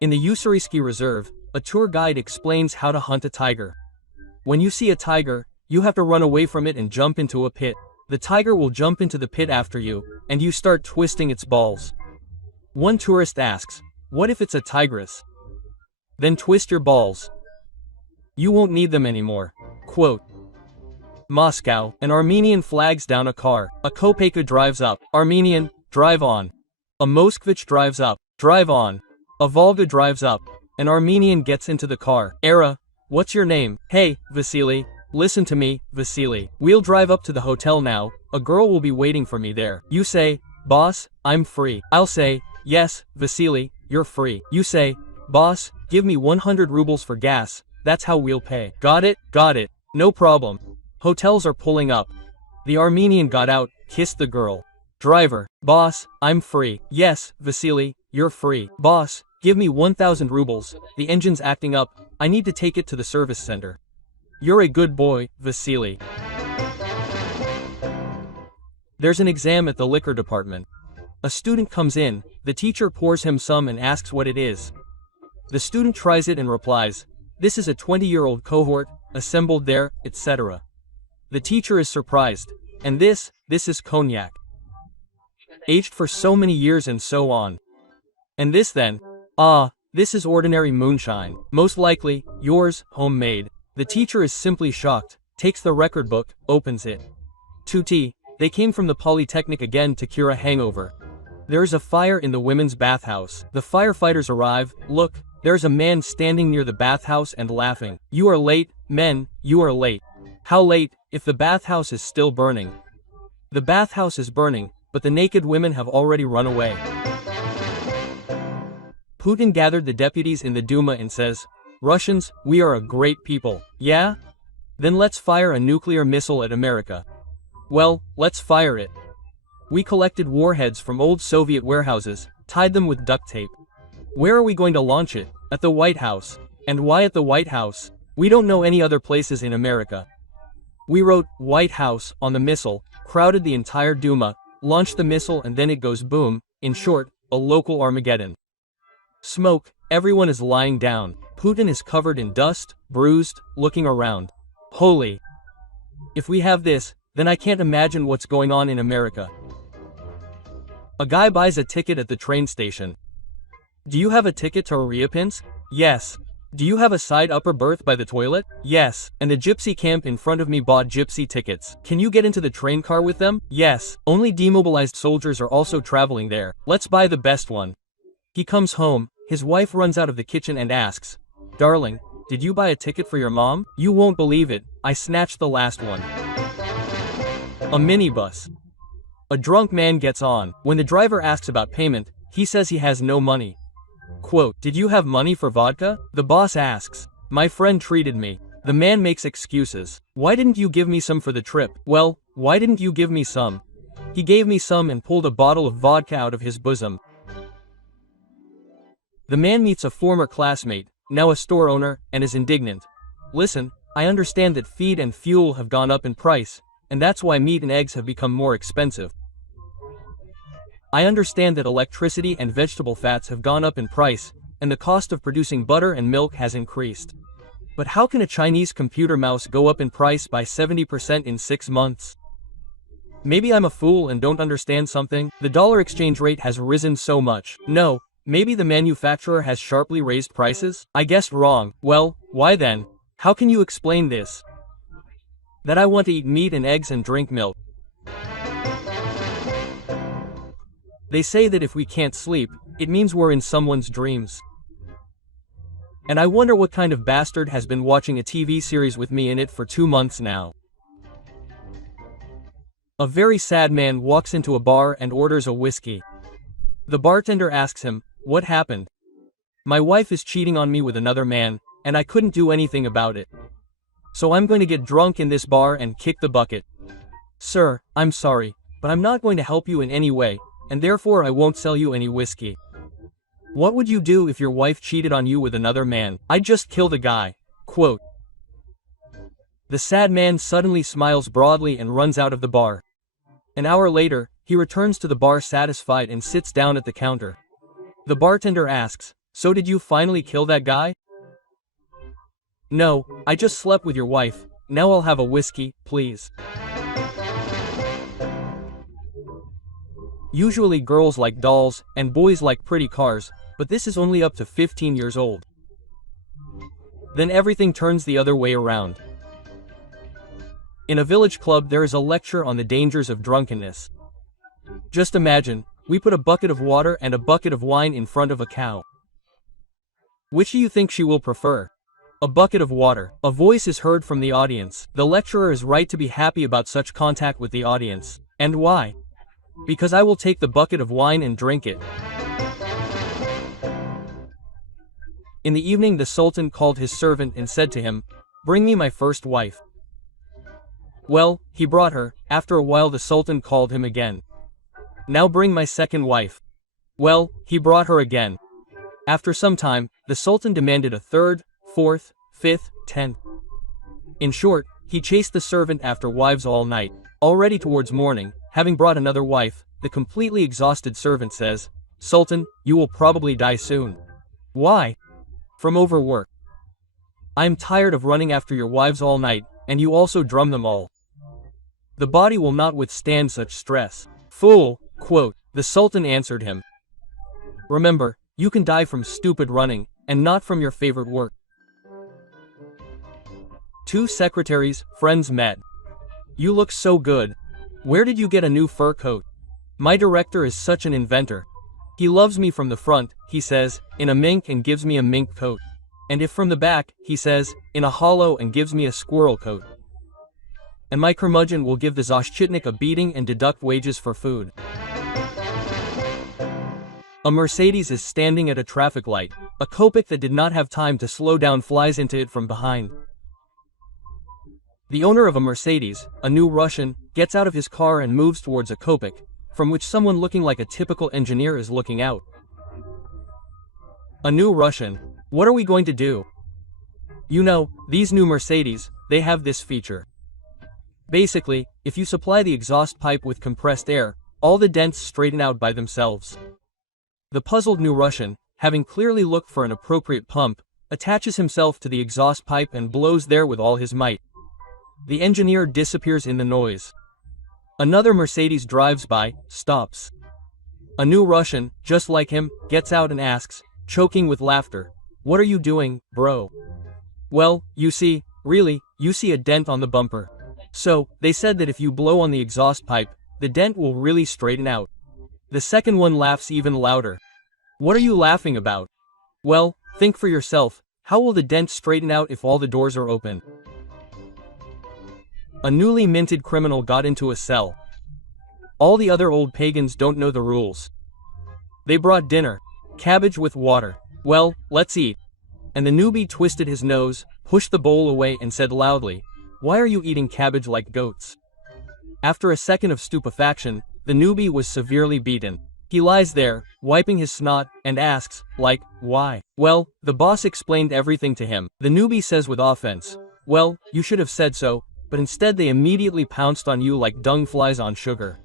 In the Ussuriski Reserve, a tour guide explains how to hunt a tiger. When you see a tiger, you have to run away from it and jump into a pit. The tiger will jump into the pit after you, and you start twisting its balls. One tourist asks, "What if it's a tigress?" "Then twist your balls. You won't need them anymore." Quote. Moscow, an Armenian flags down a car. A Kopeka drives up. Armenian, drive on. A Moskvich drives up. Drive on. A Volga drives up. An Armenian gets into the car. Era, what's your name? Hey, Vasily. Listen to me, Vasily. We'll drive up to the hotel now. A girl will be waiting for me there. You say, "Boss, I'm free." I'll say, "Yes, Vasily, you're free." You say, "Boss, give me 100 rubles for gas. That's how we'll pay." Got it? Got it. No problem. Hotels are pulling up. The Armenian got out, kissed the girl. Driver, "Boss, I'm free." "Yes, Vasily, you're free." "Boss, give me 1,000 rubles. The engine's acting up. I need to take it to the service center." "You're a good boy, Vasily." There's an exam at the liquor department. A student comes in, the teacher pours him some and asks what it is. The student tries it and replies, "This is a 20-year-old cohort, assembled there, etc." The teacher is surprised. "And this is cognac. Aged for so many years and so on." "And this then?" "Ah, this is ordinary moonshine. Most likely, yours, homemade." The teacher is simply shocked, takes the record book, opens it. Tutti, they came from the Polytechnic again to cure a hangover. There is a fire in the women's bathhouse. The firefighters arrive. Look, there's a man standing near the bathhouse and laughing. "You are late, men, you are late." "How late, if the bathhouse is still burning?" "The bathhouse is burning, but the naked women have already run away." Putin gathered the deputies in the Duma and says, "Russians, we are a great people. Yeah? Then let's fire a nuclear missile at America." "Well, let's fire it." "We collected warheads from old Soviet warehouses, tied them with duct tape." "Where are we going to launch it?" "At the White House." "And why at the White House?" "We don't know any other places in America." We wrote "White House" on the missile, crowded the entire Duma, launched the missile, and then it goes boom. In short, a local Armageddon. Smoke, everyone is lying down. Putin is covered in dust, bruised, looking around. Holy! If we have this, then I can't imagine what's going on in America. A guy buys a ticket at the train station. "Do you have a ticket to Ryapinsk?" "Yes." "Do you have a side upper berth by the toilet?" "Yes." "And the gypsy camp in front of me bought gypsy tickets. Can you get into the train car with them?" "Yes." "Only demobilized soldiers are also traveling there. Let's buy the best one." He comes home, his wife runs out of the kitchen and asks, "Darling, did you buy a ticket for your mom?" "You won't believe it, I snatched the last one." A minibus. A drunk man gets on. When the driver asks about payment, he says he has no money. Quote, "Did you have money for vodka?" The boss asks. "My friend treated me." The man makes excuses. "Why didn't you give me some for the trip?" "Well, why didn't you give me some?" He gave me some and pulled a bottle of vodka out of his bosom. The man meets a former classmate, now a store owner, and is indignant. "Listen, I understand that feed and fuel have gone up in price, and that's why meat and eggs have become more expensive. I understand that electricity and vegetable fats have gone up in price, and the cost of producing butter and milk has increased. But how can a Chinese computer mouse go up in price by 70% in 6 months? Maybe I'm a fool and don't understand something. The dollar exchange rate has risen so much. No, maybe the manufacturer has sharply raised prices? I guessed wrong. Well, why then? How can you explain this? That I want to eat meat and eggs and drink milk. They say that if we can't sleep, it means we're in someone's dreams. And I wonder what kind of bastard has been watching a TV series with me in it for 2 months now." A very sad man walks into a bar and orders a whiskey. The bartender asks him, "What happened?" "My wife is cheating on me with another man, and I couldn't do anything about it. So I'm going to get drunk in this bar and kick the bucket." "Sir, I'm sorry, but I'm not going to help you in any way, and therefore I won't sell you any whiskey." "What would you do if your wife cheated on you with another man?" "I'd just kill the guy." Quote. The sad man suddenly smiles broadly and runs out of the bar. An hour later, he returns to the bar satisfied and sits down at the counter. The bartender asks, So did you finally kill that guy? No, I just slept with your wife. Now I'll have a whiskey, please. Usually girls like dolls, and boys like pretty cars, but this is only up to 15 years old. Then everything turns the other way around. In a village club there is a lecture on the dangers of drunkenness. Just imagine, we put a bucket of water and a bucket of wine in front of a cow. Which do you think she will prefer? A bucket of water. A voice is heard from the audience. The lecturer is right to be happy about such contact with the audience. And why? Because I will take the bucket of wine and drink it. In the evening the Sultan called his servant and said to him, "Bring me my first wife." Well, he brought her. After a while the Sultan called him again. "Now bring my second wife." Well, he brought her again. After some time, the Sultan demanded a third, fourth, fifth, 10th. In short, he chased the servant after wives all night. Already towards morning, having brought another wife, the completely exhausted servant says, "Sultan, you will probably die soon." Why? From overwork. I am tired of running after your wives all night, and you also drum them all. The body will not withstand such stress. Fool, quote, the Sultan answered him. Remember, you can die from stupid running, and not from your favorite work. Two secretaries, friends met. You look so good. Where did you get a new fur coat? My director is such an inventor. He loves me from the front, he says, in a mink and gives me a mink coat. And if from the back, he says, in a hollow and gives me a squirrel coat. And my curmudgeon will give the Zoshchitnik a beating and deduct wages for food. A Mercedes is standing at a traffic light. A Kopek that did not have time to slow down flies into it from behind. The owner of a Mercedes, a new Russian, gets out of his car and moves towards a Kopek, from which someone looking like a typical engineer is looking out. A new Russian. What are we going to do? You know, these new Mercedes, they have this feature. Basically, if you supply the exhaust pipe with compressed air, all the dents straighten out by themselves. The puzzled new Russian, having clearly looked for an appropriate pump, attaches himself to the exhaust pipe and blows there with all his might. The engineer disappears in the noise. Another Mercedes drives by, stops. A new Russian, just like him, gets out and asks, choking with laughter, "What are you doing, bro?" Well, you see, really, you see a dent on the bumper. So, they said that if you blow on the exhaust pipe, the dent will really straighten out. The second one laughs even louder. What are you laughing about? Well, think for yourself, how will the dent straighten out if all the doors are open? A newly minted criminal got into a cell. All the other old pagans don't know the rules. They brought dinner. Cabbage with water. Well, let's eat. And the newbie twisted his nose, pushed the bowl away and said loudly, "Why are you eating cabbage like goats?" After a second of stupefaction, the newbie was severely beaten. He lies there, wiping his snot, and asks, like, why? Well, the boss explained everything to him. The newbie says with offense, "Well, you should have said so," but instead they immediately pounced on you like dung flies on sugar.